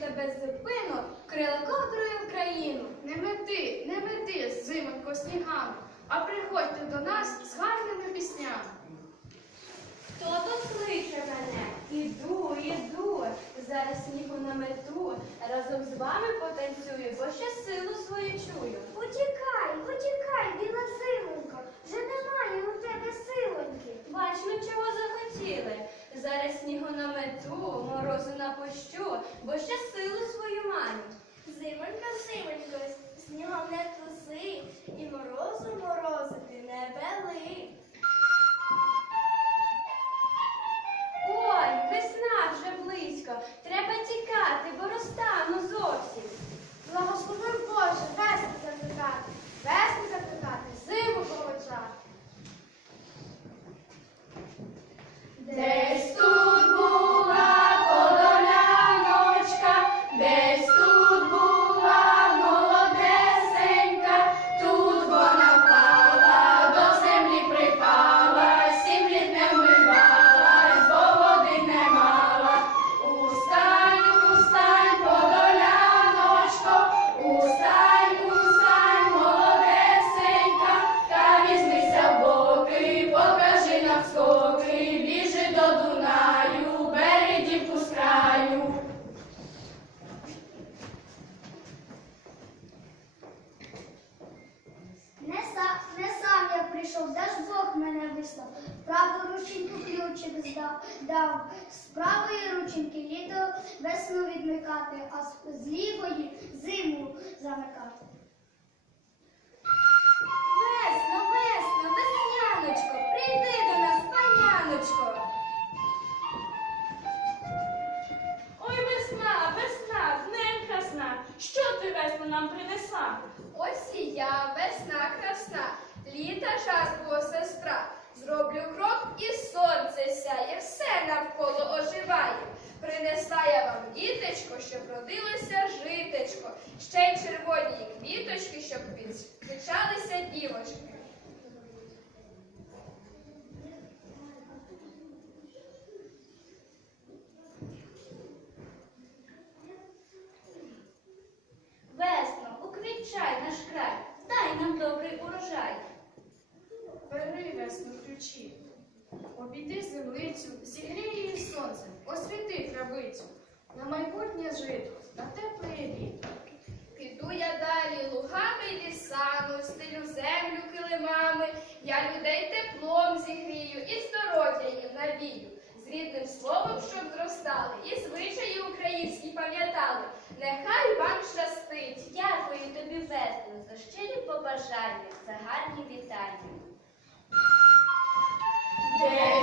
Тебе беззупинно крила ковдрою Україну. Не мети, не мети, зимонько снігами, а приходьте до нас з гарними піснями. Хто тут кличе мене? Іду, іду, зараз снігу на мету, разом з вами потанцюю, бо ще силу свою чую. Утікай, утікай, біла силонько, вже немає у тебе силоньки. Бач, ми чого захотіли. Зараз снігу намету, морозу напущу, бо ще силу свою маю. Зимонька, зимонько, снігом не туси і морозу морозити де ж Бог мене вислав. Праву рученьку ключик здав, дав, з правої рученьки літо весну відмикати, а з, лівої зиму замикати. Весно, весно, весняночко, прийди до нас, паняночко. Ой, весна, весна, днем красна. Що ти весну нам принесла? Ось і я, весна літа було сестра. Зроблю крок і сонце сяє, все навколо оживає. Принесла я вам дітечко, щоб родилося житечко, ще й червоні квіточки, щоб квічалися дівочки. Весно, уквітчай наш край, дай нам добрий урожай. Бери весну ключі, обійди землицю, зігрій її сонцем, освіти травицю, на майбутнє жито, на тепле літо. Піду я далі лугами й лісами, стелю землю килимами, я людей теплом зігрію і здоров'я їм навію. З рідним словом, щоб зростали, і звичаї українські пам'ятали. Нехай вам щастить. Дякую тобі, весно, за щирі побажання, за гарні вітання. Десь тут